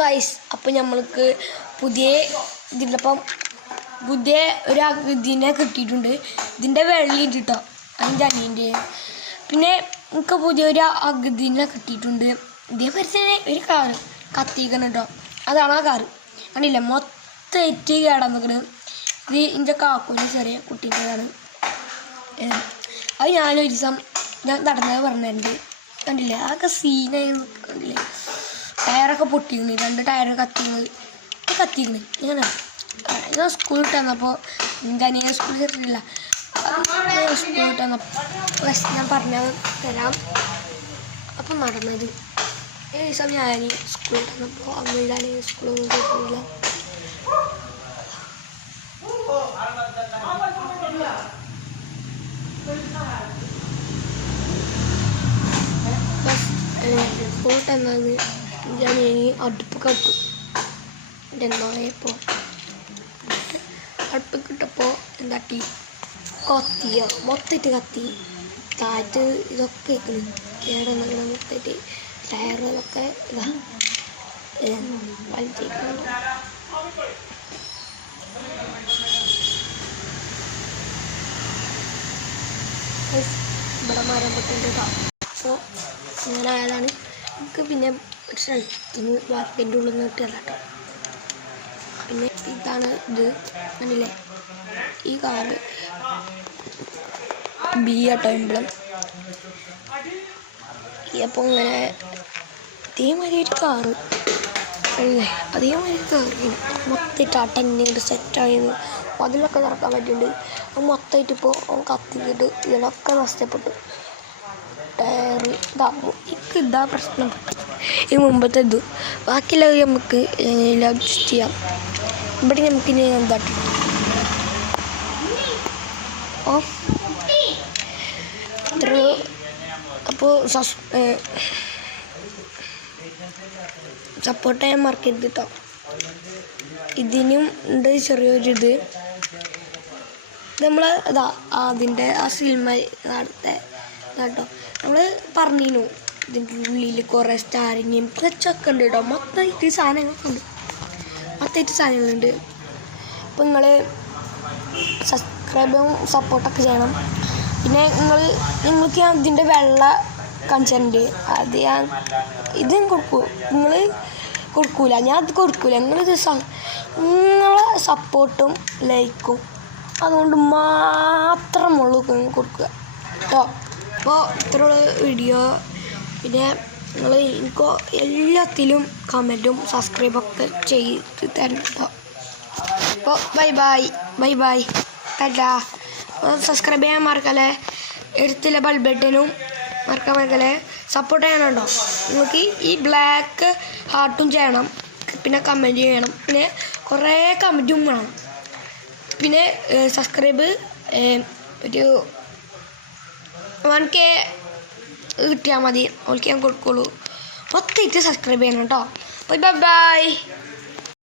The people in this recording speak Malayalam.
ഗൈസ്, അപ്പം നമ്മൾക്ക് പുതിയ ഒരു ഇതിനെ കിട്ടിയിട്ടുണ്ട്. ഇതിൻ്റെ വെള്ളിയുണ്ട് കേട്ടോ, അതിൻ്റെ അനിയൻ്റെ. പിന്നെ എനിക്ക് പുതിയൊരു അഗതിനെ കിട്ടിയിട്ടുണ്ട്. ഇതേപോലെ തന്നെ ഒരു കാറ് കത്തിക്കണം കേട്ടോ. അതാണ് ആ കാറ്. കണ്ടില്ല, മൊത്തമായിട്ട് കേടാൻ. ഇത് എൻ്റെ കാക്കൂന് ചെറിയ കുട്ടീൻ്റെതാണ്. അത് ഞാനൊരു ദിവസം ഞാൻ നടന്നത് പറഞ്ഞിട്ടുണ്ട്. കണ്ടില്ലേ, അതൊക്കെ സീനായി. കണ്ടില്ലേ, ടയറൊക്കെ പൊട്ടിയിരുന്നു, 2 ടയർ കത്തിയിരുന്നു. ഞാൻ സ്കൂളിൽ വിട്ട് വന്നപ്പോൾ എൻ്റെ അനിയനെ സ്കൂളിൽ ചേർത്തിട്ടില്ല. സ്കൂളിൽ വിട്ട് വന്നപ്പോൾ ഞാൻ പറഞ്ഞത് തരാം. അപ്പം നടന്നത് ഈ ദിവസം ഞാൻ സ്കൂളിൽ വന്നപ്പോൾ അമ്മയുടെ അനിയൻ സ്കൂളൊന്നും ചേർത്തിട്ടില്ല. സ്കൂളിൽ വന്നത് ഞാൻ അടുപ്പ് കട്ടു. എന്തായപ്പോൾ അടുപ്പ് കിട്ടപ്പോൾ എന്താട്ടി കത്തിയ മൊത്തമായിട്ട് കത്തി. കാറ്റ് ഇതൊക്കെ കേടന്നങ്ങനെ മൊത്തമായിട്ട് ടയറുകളൊക്കെ ഇതാ വലിച്ചേക്കുന്നു. ഇവിടെ മരം പൊട്ടുണ്ട് കേട്ടോ. അപ്പോൾ ഞാനായതാണ്. എനിക്ക് പിന്നെ ഒരു സ്ഥലത്തുനിന്ന് വാർപ്പിൻ്റെ ഉള്ളിൽ നിന്ന് കിട്ടിയല്ല കേട്ടോ. പിന്നെ ഇതാണ് ഇത്, കണ്ടില്ലേ, ഈ കാറ് ബി ആട്ടോ എംബ്ലം. അപ്പോൾ ഇങ്ങനെ അതേമാതിരി ഒരു കാറ് അല്ലേ, അതേമാതിരി കാറ് മൊത്തമായിട്ട് ആ ടെന്നിട്ട് സെറ്റായത്. അതിലൊക്കെ നടക്കാൻ പറ്റുന്നുണ്ട്. അത് മൊത്തമായിട്ട് ഇപ്പോൾ കത്തിയിട്ട് ഇതിലൊക്കെ നഷ്ടപ്പെട്ടു. ടയറ് ഇതാ പ്രശ്നം. ഈ മുമ്പത്തെ ഇത് ബാക്കിയുള്ളത് നമുക്ക് അഡ്ജസ്റ്റ് ചെയ്യാം. ഇവിടെ നമുക്കിനി എന്താട്ടി ഇത്ര. അപ്പോൾ സപ്പോർട്ട് ചെയ്യാൻ മറക്കരുത് കേട്ടോ. ഇതിനും ഉണ്ട് ചെറിയൊരിത്. നമ്മൾ അതിൻ്റെ ആ സിനിമ നടത്തെ കേട്ടോ. നമ്മൾ പറഞ്ഞിരുന്നു ഇതിൻ്റെ ഉള്ളിൽ കുറേ സ്റ്റാരിങ്ങും കുറച്ചൊക്കെ ഉണ്ട് കേട്ടോ. മൊത്തമായിട്ട് സാധനങ്ങളുണ്ട്. അപ്പോൾ നിങ്ങൾ സബ്സ്ക്രൈബും സപ്പോർട്ടൊക്കെ ചെയ്യണം. പിന്നെ നിങ്ങൾക്ക് ഞാൻ ഇതിൻ്റെ വെള്ള കാണിച്ചിട്ടുണ്ട്. അത് ഇത് നിങ്ങൾ കൊടുക്കൂല, ഞാൻ അത് കൊടുക്കൂല. നിങ്ങളെ സപ്പോർട്ടും ലൈക്കും അതുകൊണ്ട് മാത്രമുള്ളൂ കൊടുക്കുക കേട്ടോ. അപ്പോൾ ഇത്രയുള്ള വീഡിയോ. പിന്നെ നിങ്ങൾ എനിക്ക് എല്ലാത്തിലും കമൻറ്റും സബ്സ്ക്രൈബൊക്കെ ചെയ്ത് തരണം കേട്ടോ. അപ്പോൾ ബൈ ടാറ്റാ. സബ്സ്ക്രൈബ് ചെയ്യാൻ മറക്കല്ലേ, എടുത്തില്ല ബൾബട്ടനും മറക്കല്ലേ. സപ്പോർട്ട് ചെയ്യണുണ്ടോ നിങ്ങൾക്ക്? ഈ ബ്ലാക്ക് ഹാർട്ടും ചെയ്യണം, പിന്നെ കമൻറ്റ് ചെയ്യണം, പിന്നെ കുറേ കമൻറ്റും വേണം. പിന്നെ സബ്സ്ക്രൈബ് ഒരു 1K കിട്ടിയാൽ മതി. ഓൾക്ക് ഞാൻ കൊടുക്കുള്ളൂ. 10 സബ്സ്ക്രൈബ് ചെയ്യണം കേട്ടോ. ബൈ